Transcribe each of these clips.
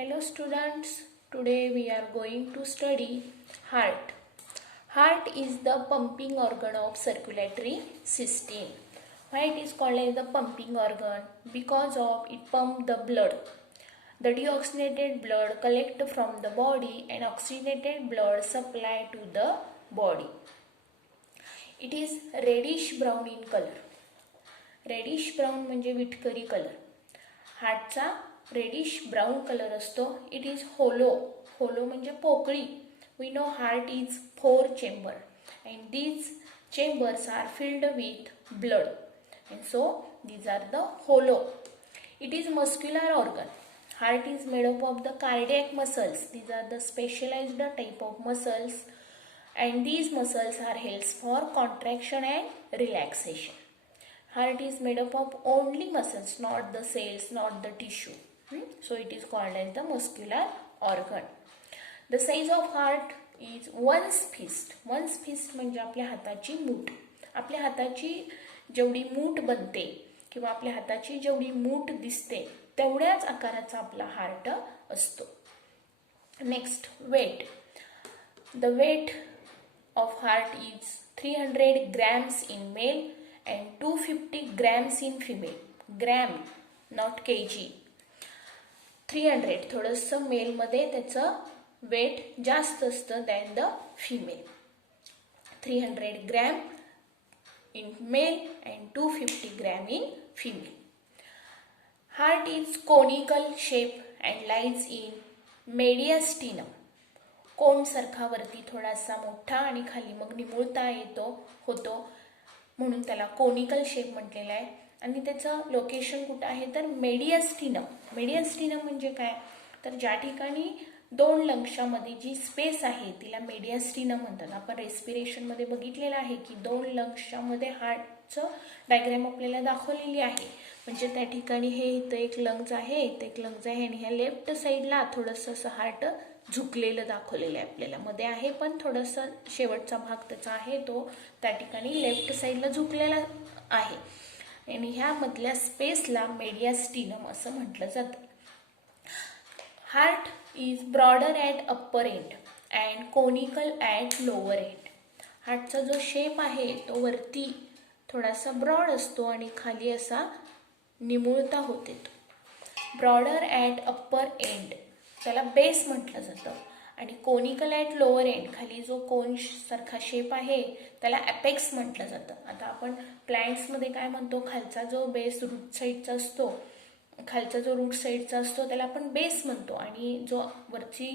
Hello students, today we are going to study heart. Heart is the pumping organ of circulatory system. Why it is called as the pumping organ? Because of it pump the blood. The deoxygenated blood collect from the body and oxygenated blood supply to the body. It is reddish brown in color. Reddish brown म्हणजे विटकरी colour. हार्टचा reddish brown colour असतो. It is hollow. Hollow म्हणजे पोकळी. We know heart is 4 chamber and these chambers are filled with blood and so these are the hollow. It is muscular organ. Heart is made up of the cardiac muscles. These are the specialized type of muscles and these muscles are helps for contraction and relaxation. Heart is made up of only muscles, not the cells, not the tissue. So it is called as the muscular organ. The size of heart is one's fist. One's fist म्हणजे आपल्या हाताची मूठ. आपल्या हाताची जेवढी मूठ बनते किंवा आपल्या हाताची जेवढी मूठ दिसते तेवढ्याच आकाराचा आपला हार्ट असतो. Next weight. The weight of heart is 300 grams in male and 250 grams in female. Gram not kg. 300 थोडंसं मेलमध्ये त्याचं वेट जास्त असतं than the female. 300 gram in male and 250 gram in female. Heart is conical shape and lies in mediastinum. कोन सारखा वरती थोडासा मोठा आणि खाली मग निमुळता होतो म्हणून त्याला कोनिकल शेप म्हटलेला आहे. आणि त्याचं लोकेशन कुठं आहे तर मेडियास्टिनम. मेडियास्टिनम म्हणजे काय तर ज्या ठिकाणी 2 लंग्समध्ये जी स्पेस आहे तिला मेडियास्टिनम म्हणतात. आपण रेस्पिरेशनमध्ये बघितलेलं आहे की 2 लंग्समध्ये हार्टचं डायग्राम आपल्याला दाखवलेली आहे. म्हणजे त्या ठिकाणी हे इथं एक लंग्स आहे, इथं एक लंग्स आहे आणि ह्या लेफ्ट साईडला थोडंसं असं हार्ट झुकलेलं दाखवलेलं आहे आपल्याला. मध्ये आहे पण थोडंसं शेवटचा भाग त्याचा आहे तो त्या ठिकाणी लेफ्ट साईडला झुकलेला आहे आणि ह्या मधल्या स्पेसला मेडियास्टिनम असं म्हटलं जातं. Heart is broader at upper end and conical at lower end. हार्टचा जो शेप आहे तो वरती थोडासा ब्रॉड असतो आणि खाली असा निमुळता होते. ब्रॉडर ॲट अप्पर एंड त्याला बेस म्हटलं जातं आणि कोनिकल ॲट लोअर एंड खाली जो कोन सारखा शेप आहे त्याला ॲपेक्स म्हटलं जातं. आता आपण प्लॅन्ट्समध्ये काय म्हणतो खालचा जो बेस रूट साईडचा असतो खालचा जो रूट साईडचा असतो त्याला आपण बेस म्हणतो आणि जो वरची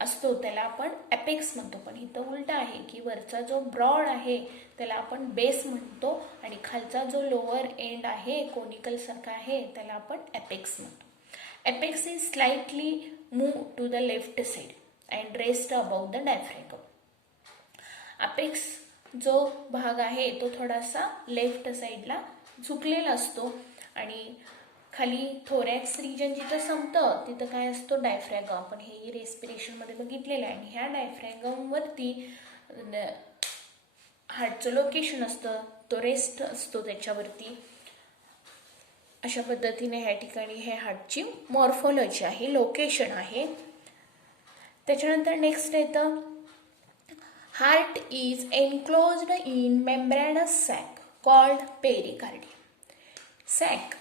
असतो त्याला आपण ॲपेक्स म्हणतो. पण इथं उलटा आहे की वरचा जो ब्रॉड आहे त्याला आपण बेस म्हणतो आणि खालचा जो लोअर एंड आहे कोनिकल सारखा आहे त्याला आपण ॲपेक्स म्हणतो. Apex is slightly move to the left side and rest about the diaphragm. Apex जो भाग आहे तो थोडासा लेफ्ट साईडला झुकलेला असतो आणि खाली थोरॅक्स रिजन जिथं संपतं तिथं काय असतो डायफ्रॅगम. आपण हे रेस्पिरेशनमध्ये बघितलेलं आहे आणि ह्या डायफ्रॅगमवरती हार्टचं लोकेशन असतं, तो रेस्ट असतो त्याच्यावरती. अशा पद्धतीने ह्या ठिकाणी हे हार्टची मॉर्फोलॉजी आहे, लोकेशन आहे. त्याच्यानंतर नेक्स्ट येतं heart is enclosed in membranous sac called pericardium. Sac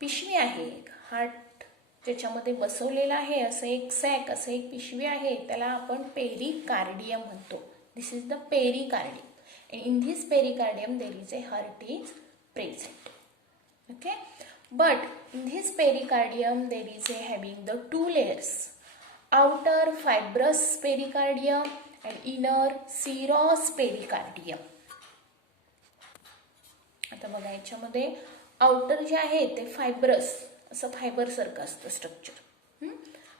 पिशवी आहे, हार्ट ज्याच्यामध्ये बसवलेला आहे असं एक सॅक, असं एक पिशवी आहे त्याला आपण पेरिकार्डियम म्हणतो. This is the pericardium and in this pericardium there is a heart is present. Okay, but in this pericardium there is a having the 2 layers, outer fibrous pericardium and inner serous pericardium. आता बघा याच्यामध्ये outer जे आहे ते fibrous असं fibre सारखं असतं structure.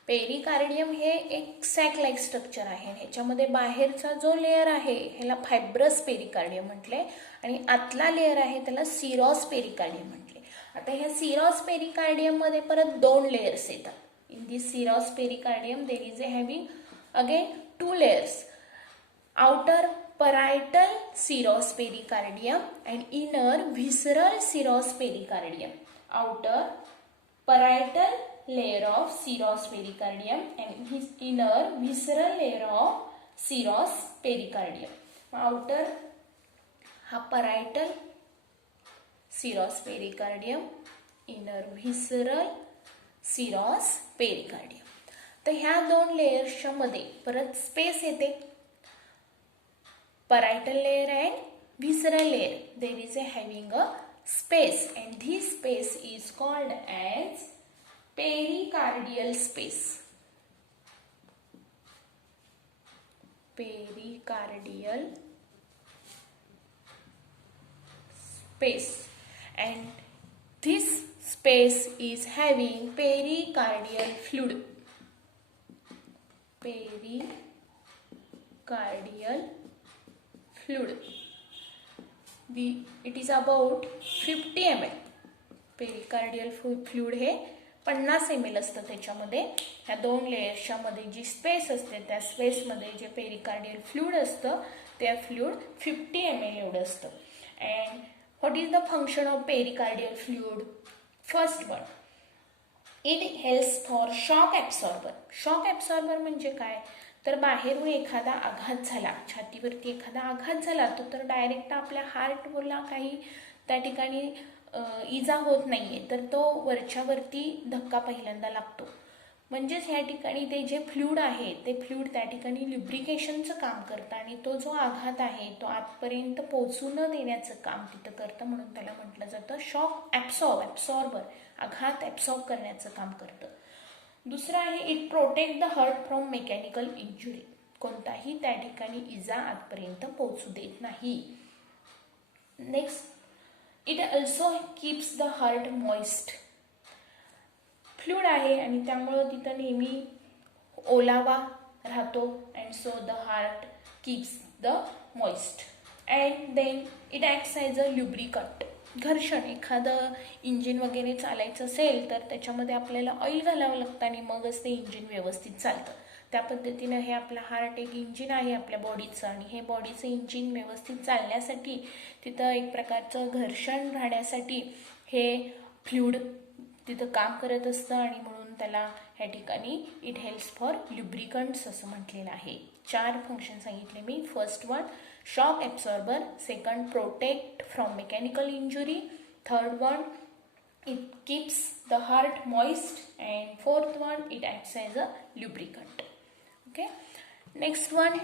Pericardium हे एक सॅक लाईक स्ट्रक्चर आहे. ह्याच्यामध्ये बाहेरचा जो लेअर आहे ह्याला फायब्रस पेरिकार्डियम म्हटले आणि आतला लेअर आहे त्याला सिरॉस पेरिकार्डियम म्हटले. आता ह्या सिरॉस पेरिकार्डियम मध्ये परत 2 लेयर्स येतात. In this serous pericardium there is a having again 2 layers, outer parietal serous pericardium and inner visceral serous pericardium. Outer parietal layer of serous pericardium and his inner visceral layer of serous pericardium. Outer हा parietal serous pericardium, inner visceral serous pericardium. तर ह्या दोन लेयर्सच्या मध्ये परत space येते. parietal layer and visceral layer, there is a having a space and this space is called as pericardial space. Pericardial space, and this space is having pericardial fluid. Pericardial fluid. It is about 50 ml. Pericardial fluid हे 50 ml असतं त्याच्यामध्ये. ह्या दोन लेयर्सच्या मध्ये जी space असते त्या स्पेसमध्ये जे पेरिकार्डियल फ्लुइड असतं ते फ्लुइड 50 ml एवढं असतं. And what is the function of pericardial fluid? First one, it helps for shock absorber. Shock absorber म्हणजे काय? तर बाहेरून एखादा आघात झाला, छातीवरती एखादा आघात झाला तर डायरेक्ट आपल्या हार्टला काही त्या ठिकाणी इजा होत नाहीये, तर तो वरच्यावरती धक्का पहिल्यांदा लागतो. म्हणजेच ह्या ठिकाणी ते जे फ्लुइड आहे ते फ्लुइड त्या ठिकाणी ल्युब्रिकेशनचं काम करतं आणि तो जो आघात आहे तो आतपर्यंत पोहोचू न देण्याचं काम तिथं करतं, म्हणून त्याला म्हटलं जातं शॉक ॲब्सॉर्बर. आघात ॲब्सॉर्ब करण्याचं काम करतं. दुसरं आहे, it protect the heart from mechanical injury. कोणताही त्या ठिकाणी इजा आतपर्यंत पोहोचू देत नाही. Next, it also keeps the heart moist. Fluid आहे आणि त्यामुळं तिथं नेहमी ओलावा राहतो and so the heart keeps the moist. And then it acts as a lubricant. घर्षण, एखादं इंजिन वगैरे चालायचं असेल तर त्याच्यामध्ये आपल्याला ऑइल घालावं लागतं आणि मगच ते इंजिन व्यवस्थित चालतं. त्या पद्धतीनं हे आपलं हार्ट एक इंजिन आहे आपल्या बॉडीचं आणि हे बॉडीचं इंजिन व्यवस्थित चालण्यासाठी तिथं एक प्रकारचं घर्षण राहण्यासाठी हे फ्लुइड तिथं काम करत असतं आणि म्हणून त्याला ह्या ठिकाणी इट हेल्प्स फॉर ल्युब्रिकंट्स असं म्हटलेलं आहे. 4 फंक्शन सांगितले मी. First one, shock absorber. Second, protect from mechanical injury. Third one, it keeps the heart moist. And fourth one, it acts as a lubricant. Okay. Next one,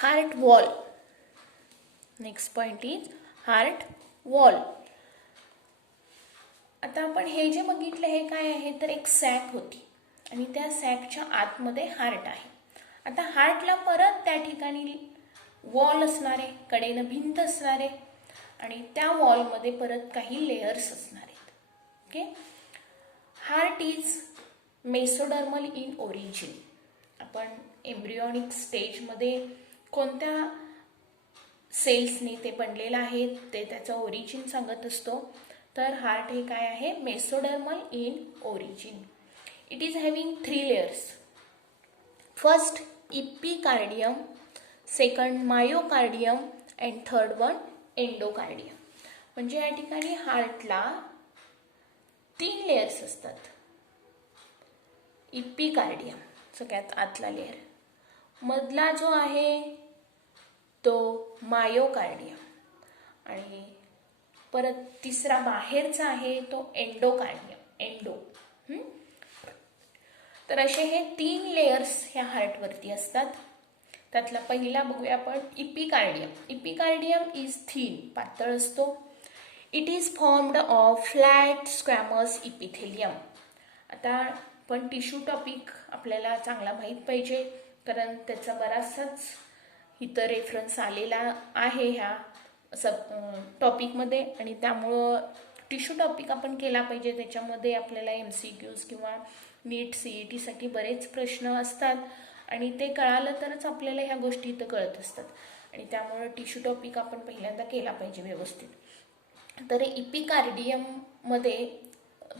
heart wall. Next point is heart wall. आता आपण हे जे बघितलं हे काय आहे, तर एक सॅक होती आणि त्या सॅकच्या आतमध्ये हार्ट आहे. आता हार्टला परत त्या ठिकाणी वॉल असणार आहे, कडेनं भिंत असणार आहे आणि त्या वॉलमध्ये परत काही लेयर्स असणार आहेत. Okay. Heart is mesodermal in origin. आपण एम्ब्रियॉनिक स्टेजमध्ये कोणत्या सेल्सनी ते बनलेलं आहे ते त्याचं ओरिजिन सांगत असतो. तर हार्ट हे काय आहे? Mesodermal in origin. It is having 3 layers. First, epicardium. Second, myocardium. And third one, endocardium. म्हणजे या ठिकाणी हार्टला 3 लेयर्स असतात. इपिकार्डियम सगळ्यात आतला लेयर, मधला जो आहे तो मायोकार्डियम आणि परत तिसरा बाहेरचा आहे तो एंडोकार्डियम. एंडो. तर असे हे 3 लेयर्स ह्या हार्टवरती असतात. त्यातला पहिला बघूया आपण, इपिकार्डियम. इपिकार्डियम इज थिन, पातळ असतो. It is formed of flat squamous epithelium. आता पण टिश्यू टॉपिक आपल्याला चांगला माहीत पाहिजे कारण त्याचा बराचसाच इथं रेफरन्स आलेला आहे ह्या टॉपिकमध्ये आणि त्यामुळं टिश्यू टॉपिक आपण केला पाहिजे. त्याच्यामध्ये आपल्याला MCQs किंवा नीट CETसाठी बरेच प्रश्न असतात आणि ते कळालं तरच आपल्याला ह्या गोष्टी इथं कळत असतात आणि त्यामुळं टिश्यू टॉपिक आपण पहिल्यांदा केला पाहिजे व्यवस्थित. तर इपिकार्डियममध्ये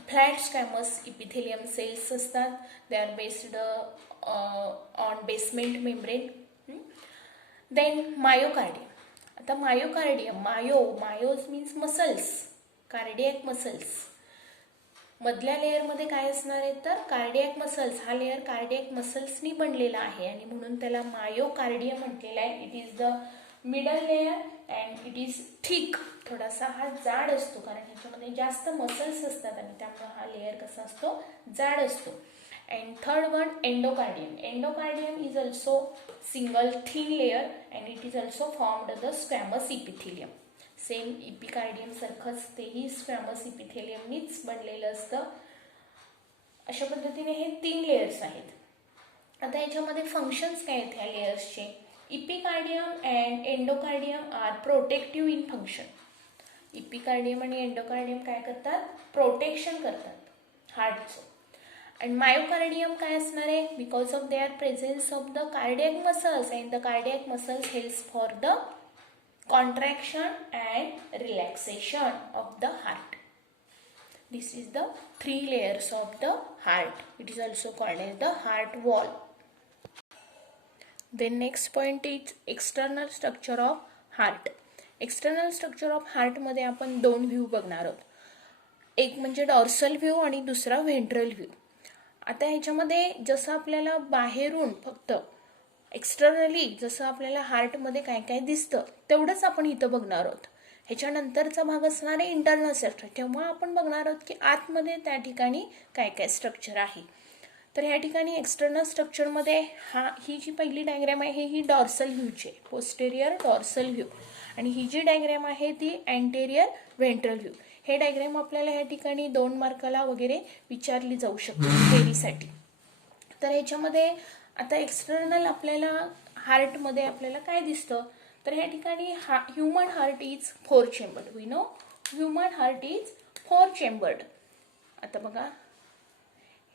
फ्लॅट स्क्वॅमस इपिथेलियम सेल्स असतात. They are based on basement membrane. Then myocardium. आता myocardium, myos means muscles, cardiac muscles. मधल्या लेअरमध्ये काय असणार आहे तर कार्डियक मसल्स. हा लेअर कार्डियक मसल्सनी बनलेला आहे आणि म्हणून त्याला मायोकार्डियम म्हटलेला आहे. It is the middle layer and it is thick. थोडासा हा जाड असतो कारण ह्याच्यामध्ये जास्त मसल्स असतात आणि त्यामुळे हा लेअर कसा असतो जाड असतो. And third one endocardium. Endocardium is also single thin layer and it is also formed the squamous epithelium. Same epicardium सारखंच तेही स्क्वॅमस इपिथेलियमनीच बनलेलं असतं. अशा पद्धतीने हे 3 लेयर्स आहेत. आता याच्यामध्ये फंक्शन्स काय आहेत ह्या लेयर्सचे. Epicardium and endocardium are protective in function. Epicardium आणि एंडोकार्डियम काय करतात प्रोटेक्शन करतात हार्टचं. अँड मायोकार्डियम काय असणार आहे because of their presence of the cardiac muscles and the cardiac muscles helps for the contraction and relaxation of the heart. This is the 3 layers of the heart. It is also called as the heart wall. Then next point is external structure of heart. External structure of heart मध्ये आपण 2 view बघणार आहोत. एक म्हणजे dorsal view आणि दुसरा ventral view. आता ह्याच्यामध्ये जसं आपल्याला बाहेरून फक्त एक्सटर्नली जसं आपल्याला हार्टमध्ये काय काय दिसतं तेवढंच आपण इथं बघणार आहोत. ह्याच्यानंतरचा भाग असणार आहे इंटरनल स्ट्रक्चर. तेव्हा आपण बघणार आहोत की आतमध्ये त्या ठिकाणी काय काय स्ट्रक्चर आहे. तर ह्या ठिकाणी एक्सटर्नल स्ट्रक्चरमध्ये ही जी पहिली डायग्रॅम आहे ही डॉर्सल व्ह्यूची आहे, पोस्टेरियर डॉर्सल व्ह्यू. आणि ही जी डायग्रॅम आहे ती अँटेरियर व्हेंट्रल व्ह्यू. हे डायग्रॅम आपल्याला ह्या ठिकाणी 2 मार्काला वगैरे विचारली जाऊ शकते थेरीसाठी. तर ह्याच्यामध्ये आता एक्सटर्नल आपल्याला हार्टमध्ये आपल्याला काय दिसतं तर ह्या ठिकाणी human heart is 4 chambered. We know human heart is 4 chambered. आता बघा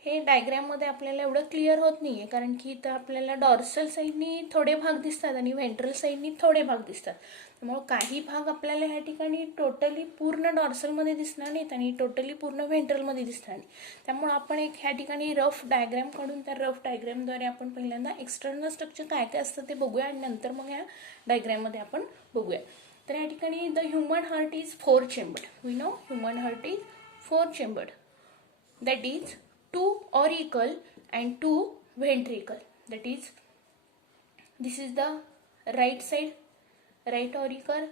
हे डायग्रॅममध्ये आपल्याला एवढं क्लिअर होत नाही आहे कारण की इथं आपल्याला डॉर्सल साईडनी थोडे भाग दिसतात आणि व्हेंट्रल साईडनी थोडे भाग दिसतात. त्यामुळे काही भाग आपल्याला ह्या ठिकाणी टोटली पूर्ण डॉर्सलमध्ये दिसणार नाहीत आणि टोटली पूर्ण व्हेंट्रलमध्ये दिसणार नाही. त्यामुळे आपण एक ह्या ठिकाणी रफ डायग्रॅम काढून त्या रफ डायग्रॅमद्वारे आपण पहिल्यांदा एक्सटर्नल स्ट्रक्चर काय काय असतं ते बघूया आणि नंतर मग ह्या डायग्रॅममध्ये आपण बघूया. तर या ठिकाणी the human heart is 4 chambered. We know human heart is 4 chambered. That is 2 auricle and 2 ventricle. That is, this is the right side, right auricle,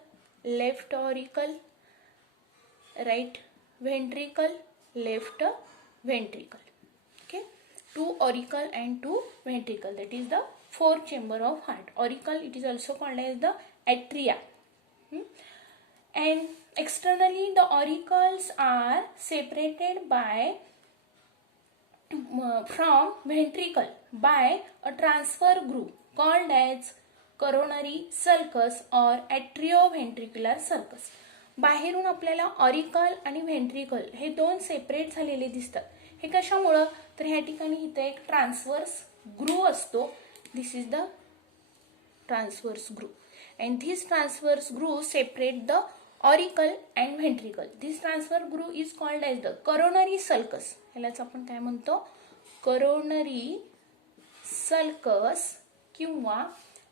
left auricle, right ventricle, left ventricle. Okay, 2 auricle and 2 ventricle. That is the 4 chamber of heart. Auricle, it is also called as the atria. And externally the auricles are separated by from ventricle by a transfer group called as coronary sulcus or atrioventricular sulcus. बाहेरून आपल्याला auricle आणि ventricle हे 2 separate झालेले दिसतात. हे कशामुळं तर ह्या ठिकाणी इथे एक ट्रान्सवर्स ग्रूव असतो. This is the transverse groove and this transverse groove separate the auricle and ventricle. This transfer groove is called as the coronary sulcus. ह्यालाच आपण काय म्हणतो करोनरी सल्कस किंवा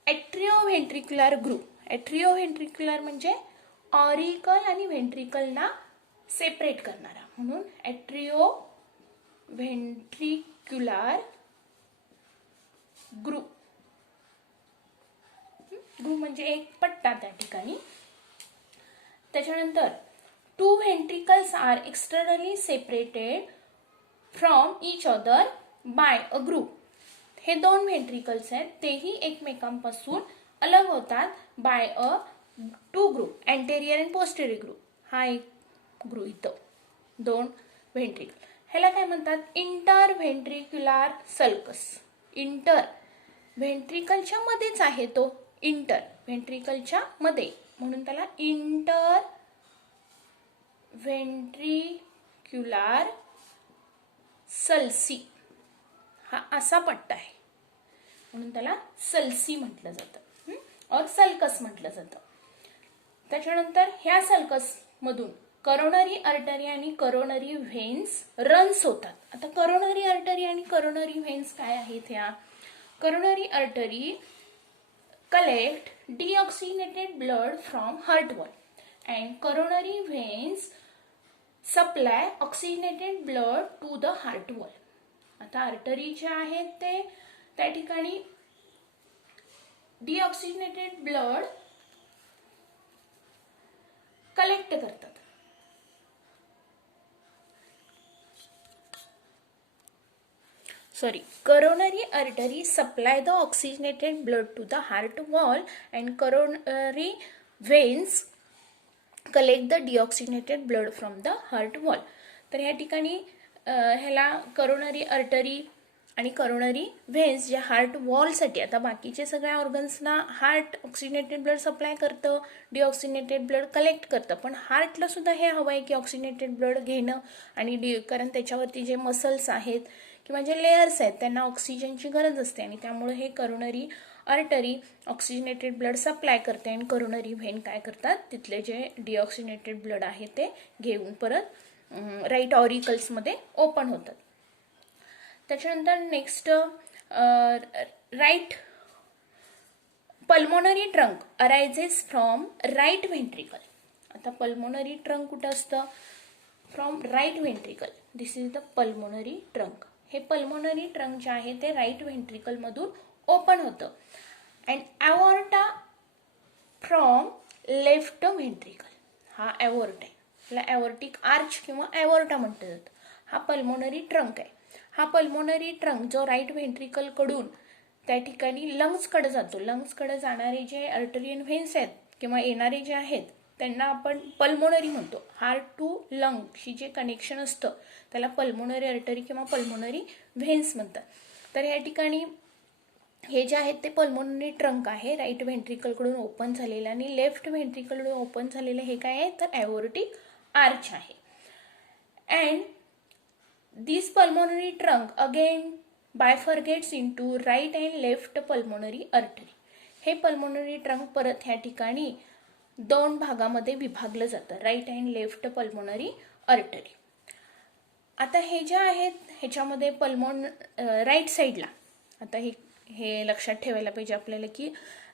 ॲट्रिओव्हेंट्रिक्युलर ग्रूव. ॲट्रिओव्हेंट्रिक्युलर म्हणजे ऑरिकल आणि व्हेंट्रिकलला सेपरेट करणारा म्हणून ॲट्रिओव्हेंट्रिक्युलर ग्रूव. ग्रूव म्हणजे एक पट्टा त्या ठिकाणी. त्याच्यानंतर 2 ventricles are externally separated from each other by a group. हे 2 ventricles आहेत तेही एकमेकांपासून अलग होतात by a 2 group, anterior and posterior group. हा एक ग्रुप इथं 2 ventricle. ह्याला काय म्हणतात इंटरव्हेंट्रिक्युलर सल्कस. इंटर व्हेंट्रिकलच्या मध्येच आहे तो, इंटर व्हेंट्रिकलच्या मध्ये म्हणून त्याला इंटर व्हेंट्रिक्युलर सल्सी हा असा पट्टा आहे म्हणून त्याला सल्सी म्हटलं जातं और सल्कस म्हटलं जातं. त्याच्यानंतर ह्या सल्कस मधून करोनरी अर्टरी आणि करोनरी व्हेन्स रन्स होतात. आता करोनरी अर्टरी आणि करोनरी व्हेन्स काय आहेत ह्या. Coronary artery collect deoxygenated blood from heart wall and coronary veins supply oxygenated blood to the heart wall. आता आर्टरी जे आहेत ते त्या ठिकाणी डिऑक्सिजनेटेड ब्लड कलेक्ट करतात. Coronary artery supply the oxygenated blood to the heart wall and coronary veins collect the deoxygenated blood from the heart wall. तर ह्या ठिकाणी ह्याला करोनरी आर्टरी आणि करोनरी व्हेन्स जे हार्ट वॉलसाठी, आता बाकीचे सगळ्या ऑर्गन्सना हार्ट ऑक्सिजनेटेड ब्लड सप्लाय करतं, डिऑक्सिजनेटेड ब्लड कलेक्ट करतं, पण हार्टला सुद्धा हे हवं आहे की ऑक्सिजनेटेड ब्लड घेणं आणि कारण त्याच्यावरती जे मसल्स आहेत किंवा जे लेयर्स आहेत त्यांना ऑक्सिजनची गरज असते आणि त्यामुळे हे coronary artery oxygenated blood supply करते आणि करोनरी व्हेन काय करतात, तिथले जे डिऑक्सिजनेटेड ब्लड आहे ते घेऊन परत राईट ऑरिकल्समध्ये ओपन होतात. त्याच्यानंतर next right pulmonary trunk arises from right ventricle. आता पल्मोनरी ट्रंक कुठं असतं, from right ventricle. This is the pulmonary trunk. हे पल्मोनरी ट्रंक जे आहे ते राईट व्हेंट्रिकल मधून ओपन होतं. And aorta from left ventricle. हा ॲवॉर्ट आहे, त्याला ॲवॉर्टिक आर्च किंवा ॲवॉर्टा म्हटलं जातं. हा पल्मोनरी ट्रंक आहे. हा पल्मोनरी ट्रंक जो राईट व्हेंट्रिकल कडून त्या ठिकाणी लंग्सकडे जातो. लंग्सकडे जाणारे जे आर्टरी व्हेन्स आहेत किंवा येणारे जे आहेत त्यांना आपण पल्मोनरी म्हणतो. हार्ट टू लंगशी जे कनेक्शन असतं त्याला पल्मोनरी आर्टरी किंवा पल्मोनरी व्हेन्स म्हणतात. तर या ठिकाणी हे जे आहेत ते पल्मोनरी ट्रंक आहे राईट व्हेंट्रिकलकडून ओपन झालेलं आणि लेफ्ट व्हेंट्रिकलकडून ओपन झालेलं हे काय आहे तर ॲवॉर्टिक आर्च आहे. And this pulmonary trunk again bifurcates into right and left pulmonary artery. हे पल्मोनरी ट्रंक परत ह्या ठिकाणी दोन भागामध्ये विभागलं जातं, right and left pulmonary artery. आता हे जे आहेत ह्याच्यामध्ये राईट साईडला, आता हे लक्षात ठेवायला पाहिजे आपल्याला की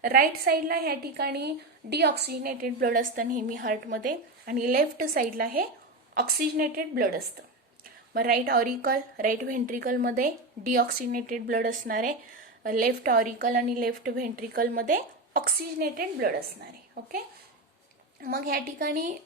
राईट साईडला ह्या ठिकाणी डिऑक्सिजनेटेड ब्लड असतं नेहमी हार्टमध्ये आणि लेफ्ट साईडला हे ऑक्सिजनेटेड ब्लड असतं. मग राईट ऑरिकल राईट व्हेंट्रिकलमध्ये डिऑक्सिजनेटेड ब्लड असणारे, लेफ्ट ऑरिकल आणि लेफ्ट व्हेंट्रिकलमध्ये ऑक्सिजनेटेड ब्लड असणारे. ओके. मग ह्या ठिकाणी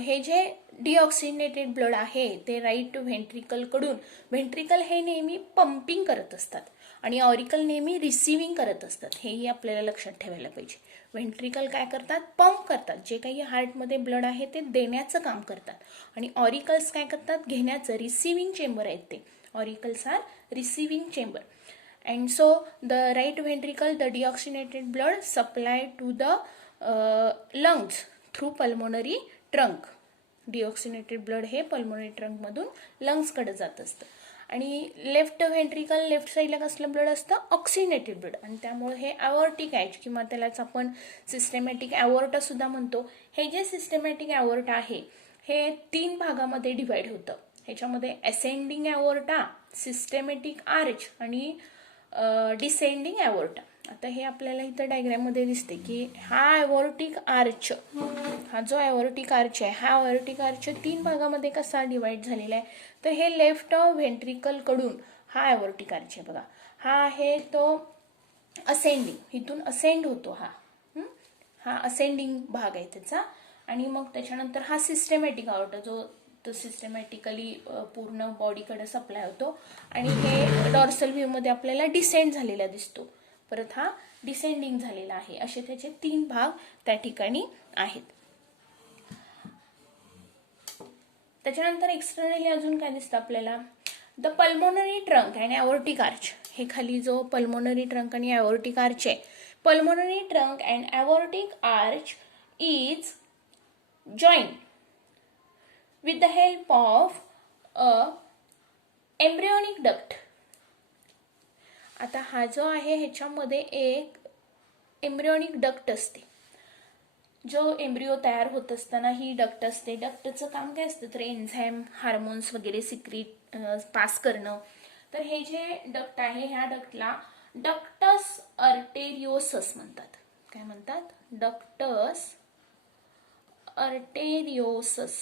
हे जे डिऑक्सिजनेटेड ब्लड आहे ते राईट व्हेंट्रिकलकडून, व्हेंट्रिकल हे नेहमी पंपिंग करत असतात आणि ऑरिकल नेहमी रिसिव्हिंग करत असतात. हेही आपल्याला लक्षात ठेवायला पाहिजे. व्हेंट्रिकल काय करतात, पंप करतात, जे काही हार्टमध्ये ब्लड आहे ते देण्याचं काम करतात आणि ऑरिकल्स काय करतात, घेण्याचं. रिसिव्हिंग चेंबर आहेत ते. Auricles are receiving chamber. And so the right ventricle the deoxygenated blood supply to the lungs through pulmonary trunk. Deoxygenated blood हे पल्मोनरी ट्रंकमधून लंग्सकडे जात असतं. आणि लेफ्ट व्हेंट्रिकल लेफ्ट साईडला कसलं ब्लड असतं, ऑक्सिजनेटेड ब्लड, आणि त्यामुळे हे ॲवॉर्टिक ॲच किंवा त्यालाच आपण सिस्टेमॅटिक ॲवॉर्टा सुद्धा म्हणतो. हे जे सिस्टेमॅटिक ॲवॉर्टा आहे हे 3 भागामध्ये डिवाइड होतं. ह्याच्यामध्ये असेंडिंग ॲवॉर्टा, सिस्टेमॅटिक आर्च आणि डिसेंडिंग ॲवॉर्टा. आता हे आपल्याला इथं डायग्राममध्ये दिसते की हा ॲवॉर्टिक आर्च, हा जो ॲवॉर्टिक आर्च आहे हा ॲवॉर्टिक आर्च 3 भागामध्ये कसा डिवाइड झालेला आहे तर हे लेफ्ट व्हेंट्रिकलकडून हा ॲवॉर्टिक आर्च आहे बघा. हा आहे तो असेंडिंग, इथून असेंड होतो हा असेंडिंग भाग आहे त्याचा. आणि मग त्याच्यानंतर हा सिस्टेमॅटिक ॲवॉर्टा जो तो सिस्टेमॅटिकली पूर्ण बॉडीकडे सप्लाय होतो आणि हे डॉर्सल व्ह्यूमध्ये आपल्याला डिसेंड झालेला दिसतो. परत हा डिसेंडिंग झालेला आहे. असे त्याचे 3 भाग त्या ठिकाणी आहेत. त्याच्यानंतर एक्सटर्नली अजून काय दिसतं आपल्याला, the pulmonary trunk and aortic arch. हे खाली जो पल्मोनरी ट्रंक आणि ॲवॉर्टिक आर्च आहे, pulmonary trunk and aortic arch is join with the help of a embryonic duct. आता हा जो आहे ह्याच्यामध्ये एक एम्ब्रियोनिक डक्ट असते. जो एम्ब्रियो तयार होत असताना ही डक्ट असते. डक्टचं काम काय असतं तर एन्झाईम, हार्मोन्स वगैरे सिक्रीट पास करणं. तर हे जे डक्ट आहे ह्या डक्टला डक्टस अर्टेरियोसस म्हणतात. काय म्हणतात, डक्टस अर्टेरियोसस.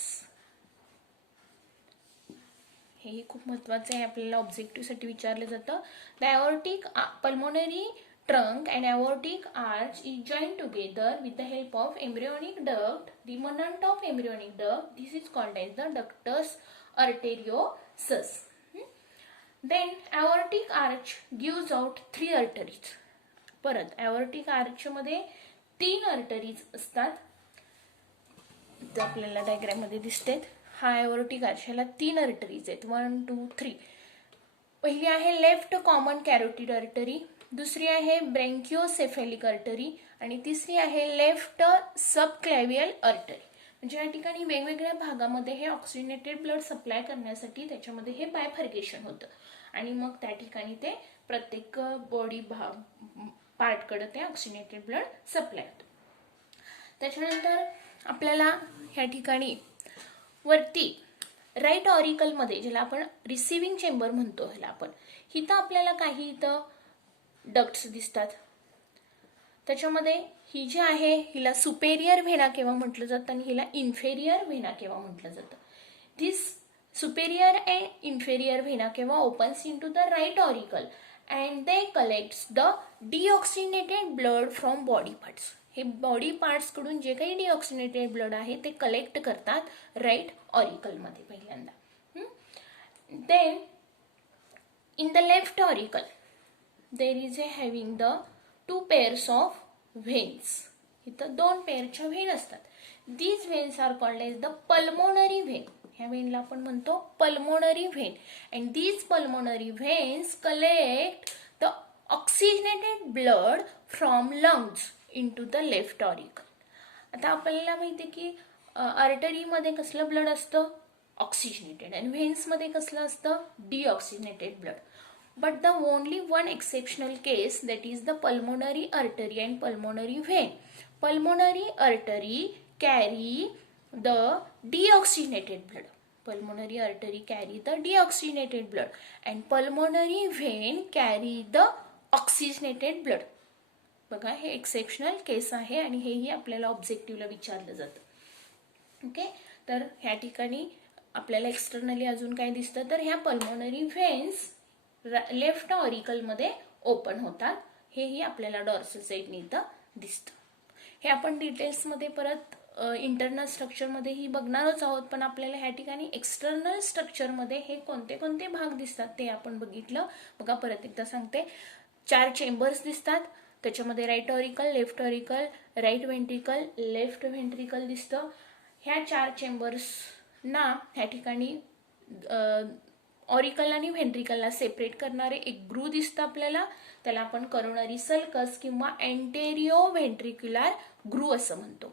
हेही खूप महत्त्वाचं आहे, आपल्याला ऑब्जेक्टिव्हसाठी विचारलं जातं. The aortic pulmonary trunk and aortic arch is joined together with the help of embryonic duct, remnant of embryonic duct. This is called as the ductus arteriosus. Then aortic arch gives out 3 arteries. परत aortic arch मध्ये 3 arteries असतात. इथे आपल्याला diagram मध्ये दिसते. हा aortic arch, ह्याला 3 arteries आहेत, 1 2 3. पहिली आहे लेफ्ट कॉमन कॅरोटिड आर्टरी, दुसरी आहे ब्रँकिओसेफेलिक आर्टरी आणि तिसरी आहे लेफ्ट सबक्लॅव्हियल आर्टरी. म्हणजे या ठिकाणी वेगवेगळ्या भागामध्ये हे ऑक्सिजनेटेड ब्लड सप्लाय करण्यासाठी त्याच्यामध्ये हे बायफर्गेशन होतं आणि मग त्या ठिकाणी ते प्रत्येक बॉडी पार्टकडे ते ऑक्सिजनेटेड ब्लड सप्लाय होतं. त्याच्यानंतर आपल्याला या ठिकाणी वरती राईट ऑरिकल मध्ये, ज्याला आपण रिसिव्हिंग चेंबर म्हणतो, ह्याला आपण इथं आपल्याला काही इथं डक्ट्स दिसतात. त्याच्यामध्ये ही जी आहे हिला सुपेरियर व्हेना केव्हा म्हटलं जातं आणि हिला इन्फेरियर व्हेना केव्हा म्हटलं जातं. This superior and inferior vena cava opens into the right auricle and they collects the deoxygenated blood from body parts. हे बॉडी पार्ट्स कडून जे काही डिऑक्सिनेटेड ब्लड आहे ते कलेक्ट करतात राईट ऑरिकल मध्ये पहिल्यांदा. Then in the left auricle there is a having the 2 pairs of veins. इथं 2 पेअरच्या व्हेन असतात. These veins are called as the pulmonary vein. ह्या वेनला आपण म्हणतो pulmonary vein and these pulmonary veins collect the oxygenated blood from lungs into the left auricle. आता आपल्याला माहिती की artery मध्ये कसलं ब्लड असतं, ऑक्सिजनेटेड, आणि व्हेन्स मध्ये कसलं असतं, deoxygenated blood. But the only one exceptional case, that is the pulmonary artery and pulmonary vein. Pulmonary artery carry the deoxygenated blood. Pulmonary artery carry the deoxygenated blood and pulmonary vein carry the oxygenated blood. बघा, हे exceptional केस आहे आणि हेही आपल्याला ऑब्जेक्टिव्हला विचारलं जातं. Okay, तर ह्या ठिकाणी आपल्याला एक्सटर्नली अजून काय दिसतं, तर ह्या पल्मोनरी व्हेन्स लेफ्ट ऑरिकल मध्ये ओपन होतात. हेही आपल्याला डॉर्सल साइडने इथं दिसतं. हे आपण डिटेल्स मध्ये परत इंटरनल स्ट्रक्चर मध्येही बघणारच आहोत, पण आपल्याला ह्या ठिकाणी एक्सटर्नल स्ट्रक्चर मध्ये हे कोणते कोणते भाग दिसतात ते आपण बघितलं. बघा, परत एकदा सांगते. 4 चेंबर्स दिसतात, त्याच्यामध्ये right auricle, left auricle, right ventricle, left ventricle दिसतं. ह्या 4 चेंबर्सना ह्या ठिकाणी ऑरिकल आणि व्हेंट्रिकलला सेपरेट करणारे एक ग्रू दिसतं आपल्याला. त्याला आपण करोनरी सल्कस किंवा एंटेरिओ व्हेंट्रिक्युलर ग्रू असं म्हणतो.